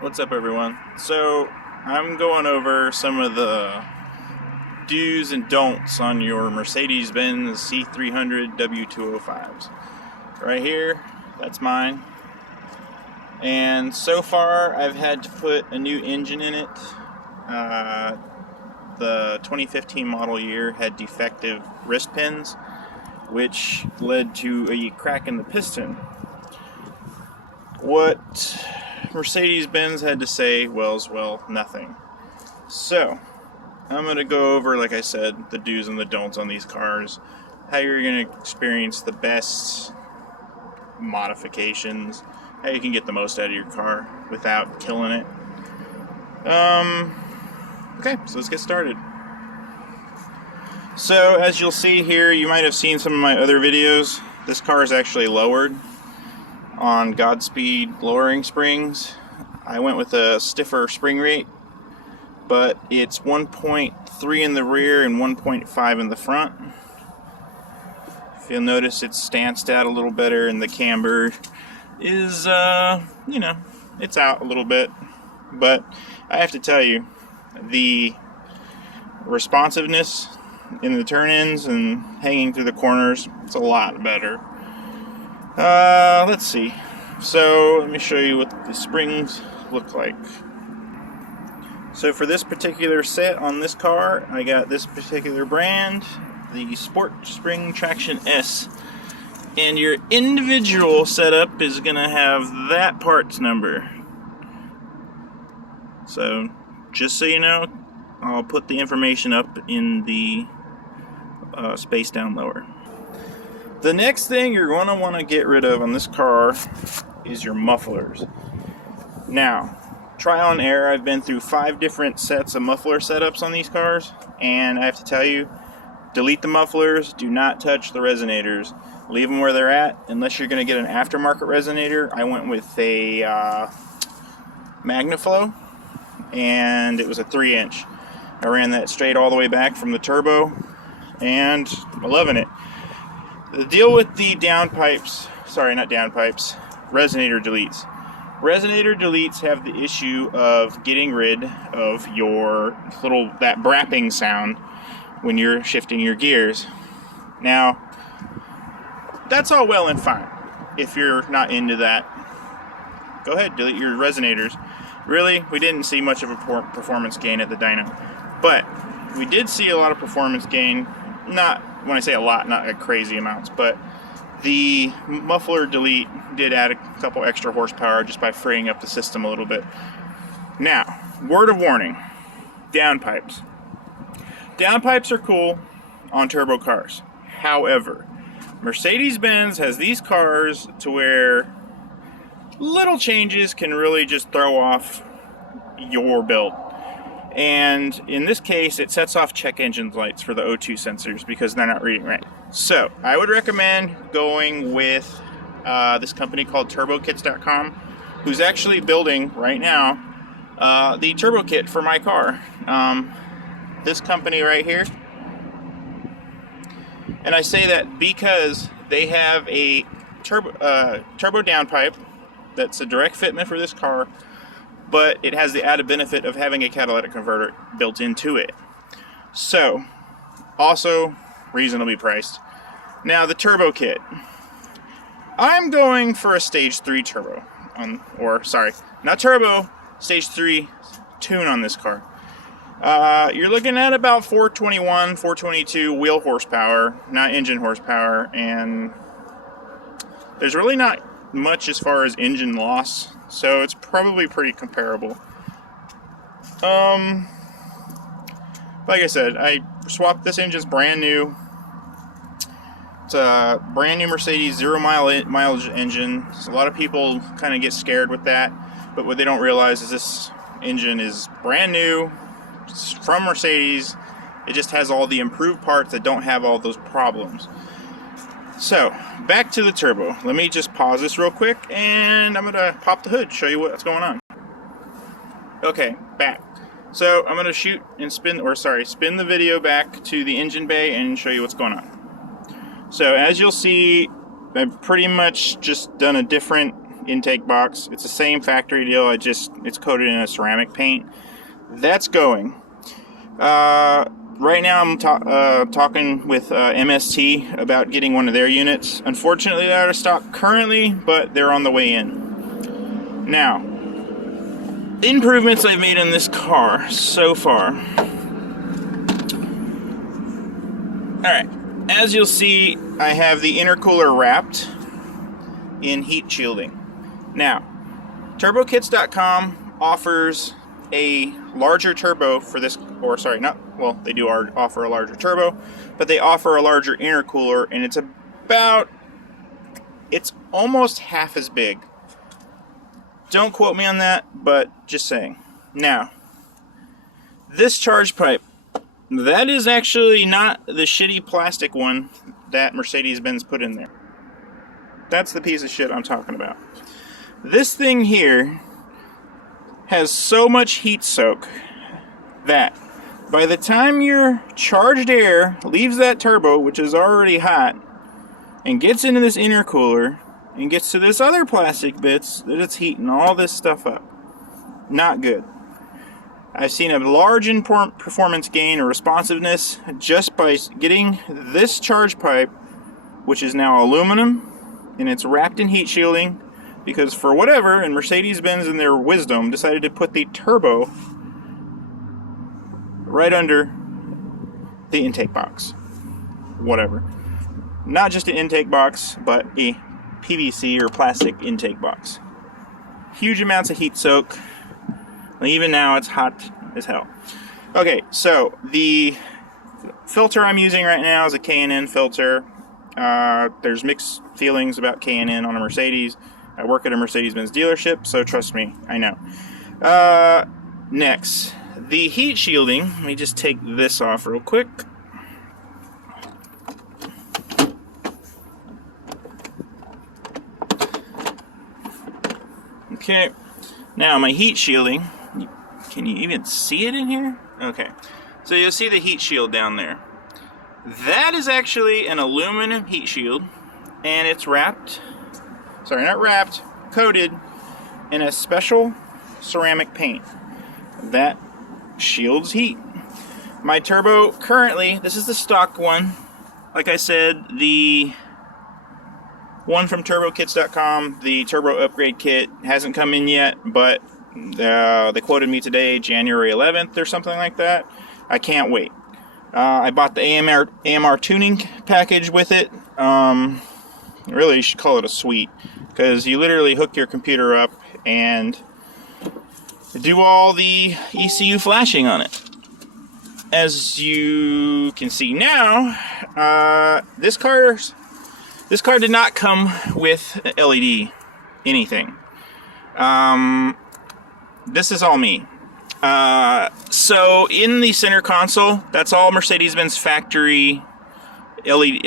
What's up, everyone? So I'm going over some of the do's and don'ts on your Mercedes-Benz C300 W205s. Right here, that's mine. And so far I've had to put a new engine in it. The 2015 model year had defective wrist pins, which led to a crack in the piston. What Mercedes-Benz had to say was, well, nothing. So I'm going to go over, like I said, the do's and the don'ts on these cars, how you're going to experience the best modifications, how you can get the most out of your car without killing it. Okay, so let's get started. So as you'll see here, you might have seen some of my other videos. This car is actually lowered on Godspeed lowering springs. I went with a stiffer spring rate, but it's 1.3 in the rear and 1.5 in the front. If you'll notice, it's stanced out a little better, and the camber is, it's out a little bit. But I have to tell you, the responsiveness in the turn-ins and hanging through the corners, it's a lot better. Let's see. So let me show you what the springs look like. So for this particular set on this car, I got this particular brand, the Sport Spring Traction S. And your individual setup is going to have that parts number. So just so you know, I'll put the information up in the space down lower. The next thing you're going to want to get rid of on this car is your mufflers. Now, trial and error, I've been through 5 different sets of muffler setups on these cars, and I have to tell you, delete the mufflers, do not touch the resonators. Leave them where they're at, unless you're going to get an aftermarket resonator. I went with a MagnaFlow, and it was a 3-inch. I ran that straight all the way back from the turbo, and I'm loving it. The deal with the resonator deletes. Resonator deletes have the issue of getting rid of that brapping sound when you're shifting your gears. Now, that's all well and fine. If you're not into that, go ahead, delete your resonators. Really, we didn't see much of a performance gain at the dyno, but we did see a lot of performance gain. Not, when I say a lot, not like crazy amounts, but the muffler delete did add a couple extra horsepower just by freeing up the system a little bit. Now, word of warning, downpipes. Downpipes are cool on turbo cars. However, Mercedes-Benz has these cars to where little changes can really just throw off your build. And in this case, it sets off check engine lights for the O2 sensors because they're not reading right. So I would recommend going with this company called TurboKits.com, who's actually building right now the turbo kit for my car. This company right here. And I say that because they have a turbo downpipe that's a direct fitment for this car, but it has the added benefit of having a catalytic converter built into it. So, also reasonably priced. Now, the turbo kit. I'm going for a stage 3 turbo, stage 3 tune on this car. You're looking at about 421, 422 wheel horsepower, not engine horsepower, and there's really not much as far as engine loss, so it's probably pretty comparable. Like I said, I swapped this engine's brand new. It's a brand new Mercedes 0 mileage engine. So a lot of people kind of get scared with that, but what they don't realize is this engine is brand new. It's from Mercedes. It just has all the improved parts that don't have all those problems. So, back to the turbo. Let me just pause this real quick, and I'm going to pop the hood, show you what's going on. Okay, back. So, I'm going to spin the video back to the engine bay and show you what's going on. So, as you've see, I've pretty much just done a different intake box. It's the same factory deal, it's coated in a ceramic paint. That's going. Right now I'm talking with MST about getting one of their units. Unfortunately, they're out of stock currently, but they're on the way in. Now, improvements I've made in this car so far. Alright, as you'll see, I have the intercooler wrapped in heat shielding. Now, TurboKits.com offers a larger turbo for this, or sorry, they do offer a larger turbo, but they offer a larger intercooler, and it's almost half as big. Don't quote me on that, but just saying. Now, this charge pipe, that is actually not the shitty plastic one that Mercedes-Benz put in there. That's the piece of shit I'm talking about. This thing here has so much heat soak that by the time your charged air leaves that turbo, which is already hot, and gets into this intercooler and gets to this other plastic bits, that it's heating all this stuff up. Not good. I've seen a large performance gain or responsiveness just by getting this charge pipe, which is now aluminum, and it's wrapped in heat shielding, because for whatever, and Mercedes-Benz in their wisdom decided to put the turbo right under the intake box. Whatever. Not just an intake box, but a PVC or plastic intake box. Huge amounts of heat soak. Even now it's hot as hell. Okay, so the filter I'm using right now is a K&N filter. There's mixed feelings about K&N on a Mercedes. I work at a Mercedes-Benz dealership, so trust me, I know. Next, the heat shielding. Let me just take this off real quick. Okay, now my heat shielding, can you even see it in here? Okay, so you'll see the heat shield down there. That is actually an aluminum heat shield, and it's coated in a special ceramic paint that shields heat. My turbo currently, this is the stock one. Like I said, the one from TurboKits.com, the turbo upgrade kit, hasn't come in yet, but they quoted me today, January 11th or something like that. I can't wait. I bought the AMR Tuning package with it. Really, you should call it a suite, because you literally hook your computer up and do all the ECU flashing on it. As you can see now, this car did not come with LED anything. This is all me. So in the center console, that's all Mercedes-Benz factory LED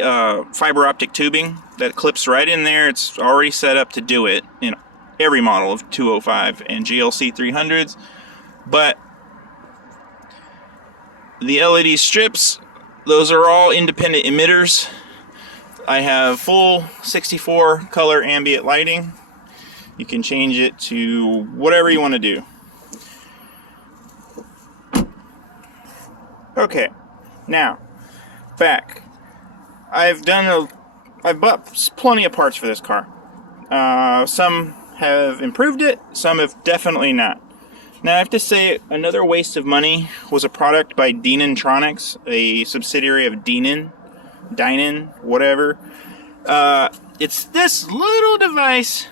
fiber optic tubing that clips right in there. It's already set up to do it in every model of 205 and GLC 300s. But the LED strips, those are all independent emitters. I have full 64 color ambient lighting. You can change it to whatever you want to do. Okay, now back. I've bought plenty of parts for this car. Some have improved it, some have definitely not. Now I have to say, another waste of money was a product by DinanTronics, a subsidiary of Denim, whatever. It's this little device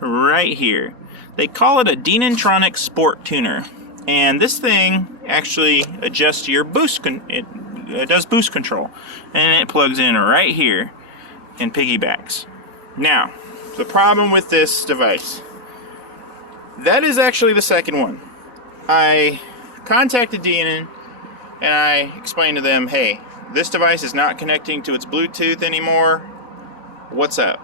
right here. They call it a DinanTronics SportTuner, and this thing actually adjusts your boost. It does boost control, and it plugs in right here and piggybacks. Now, the problem with this device, that is actually the second one. I contacted Denim and I explained to them, hey, this device is not connecting to its Bluetooth anymore. What's up?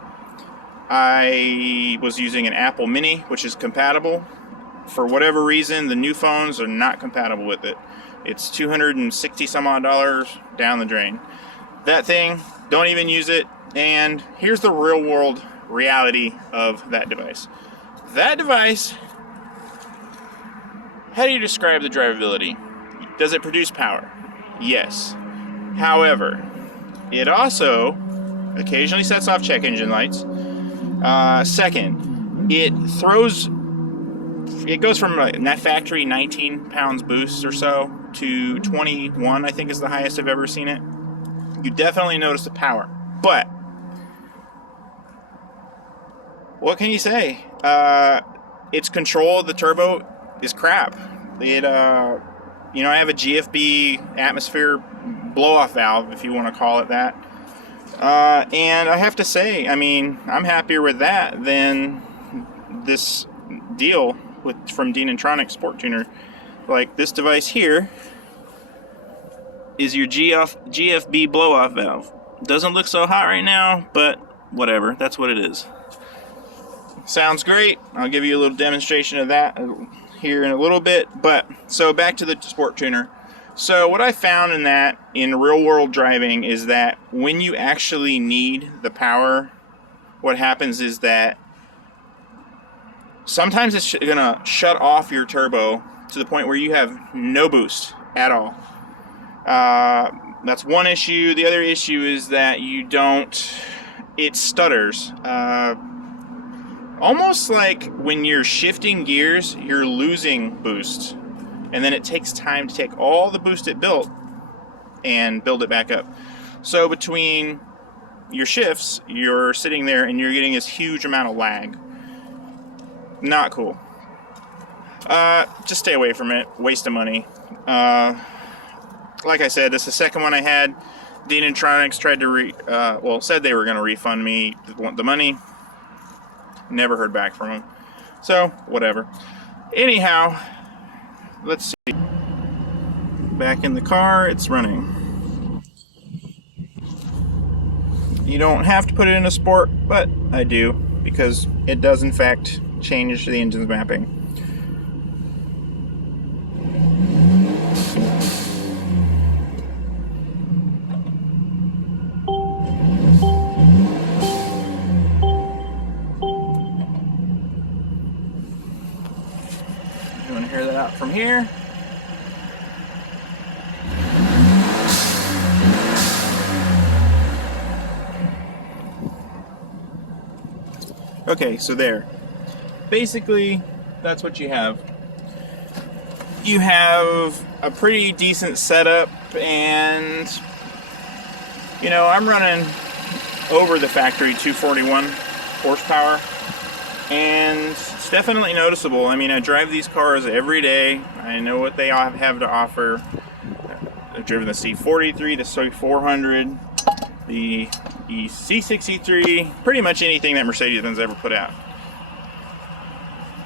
I was using an Apple Mini, which is compatible. For whatever reason, the new phones are not compatible with it. It's $260 some odd down the drain. That thing, don't even use it. And here's the real world reality of that device. That device, how do you describe the drivability? Does it produce power? Yes. However, it also occasionally sets off check engine lights. Second, it goes from like net factory 19 pounds boost or so to 21, I think is the highest I've ever seen it. You definitely notice the power, but what can you say? Its control of the turbo is crap. It, you know, I have a GFB atmosphere blowoff valve, if you want to call it that. And I have to say, I mean, I'm happier with that than this deal from DinanTronics SportTuner. Like this device here is your GFB Blowoff Valve. Doesn't look so hot right now, but whatever, that's what it is. Sounds great. I'll give you a little demonstration of that here in a little bit. But so back to the SportTuner. So what I found in real world driving is that when you actually need the power, what happens is that sometimes it's gonna shut off your turbo to the point where you have no boost at all. That's one issue. The other issue is that it stutters. Almost like when you're shifting gears, you're losing boost. And then it takes time to take all the boost it built and build it back up. So between your shifts, you're sitting there and you're getting this huge amount of lag. Not cool. Just stay away from it. Waste of money. Like I said, this is the second one I had. DinanTronics tried to said they were going to refund me the money. Never heard back from them. So, whatever. Anyhow, let's see. Back in the car, it's running. You don't have to put it in a sport, but I do, because it does in fact change the engine's mapping. You want to hear that out from here? Okay, so there. Basically, that's what you have. You have a pretty decent setup, and you know, I'm running over the factory 241 horsepower, and it's definitely noticeable. I mean, I drive these cars every day. I know what they have to offer. I've driven the C43, the C400, the C63, pretty much anything that Mercedes-Benz ever put out.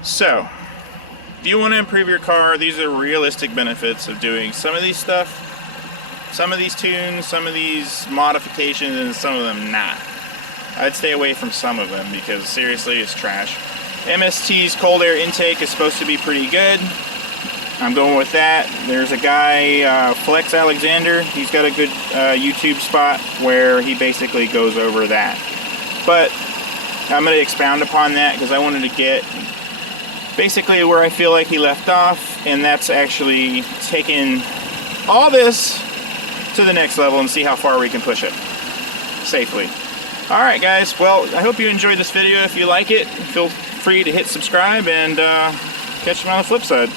So, if you want to improve your car, these are realistic benefits of doing some of these stuff, some of these tunes, some of these modifications, and some of them not. I'd stay away from some of them because seriously, it's trash. MST's cold air intake is supposed to be pretty good. I'm going with that. There's a guy, Flex Alexander, he's got a good YouTube spot where he basically goes over that. But I'm going to expound upon that because I wanted to get basically where I feel like he left off, and that's actually taking all this to the next level and see how far we can push it safely. Alright guys, well, I hope you enjoyed this video. If you like it, feel free to hit subscribe, and catch you on the flip side.